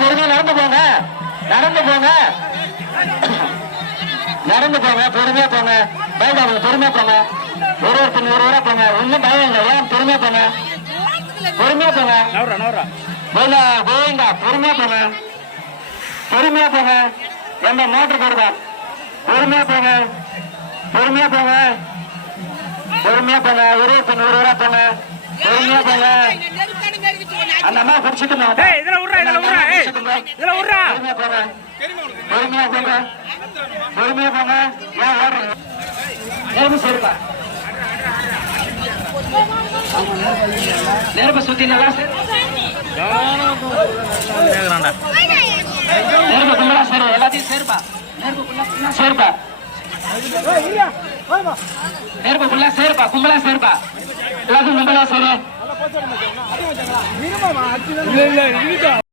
பொறுமையா நடந்து போங்க, நடந்து போங்க, நடந்து போங்க, பொறுமையா போங்க, பயப்படாத, பொறுமையா போங்க, ஒருத்தர் ஒரு போங்க, ஒன்னும் பயம் இல்லை, ஏன் பொறுமையா போங்க, பொறுமையா போங்க, கோவிந்தா பொறுமையா போங்க, பொறுமையா போங்க, எந்த மோட்டர் போடுதா, பொறுமையா போங்க, பொறுமையா போங்க, பொறுமையா போங்க, ஒருத்தர் ஒரு போங்க, பொறுமையா போங்க. அந்த அம்மா குடிச்சிட்டு பொறுமையா போங்க, பொறுமையா போங்க, பொறுமையா போங்க. ஏன் ஓடுறீங்க? நேர்மை சரிப்பா, நேர்மை சுத்தி நல்லா நேர்மை கும்பலா சேரு, எல்லாத்தையும் சேருப்பா, நேர்மை சேருப்பா, நேர்மைக்குள்ள சேருப்பா, கும்பலா சேருப்பா, எல்லாத்தையும் கும்பலா சேரு.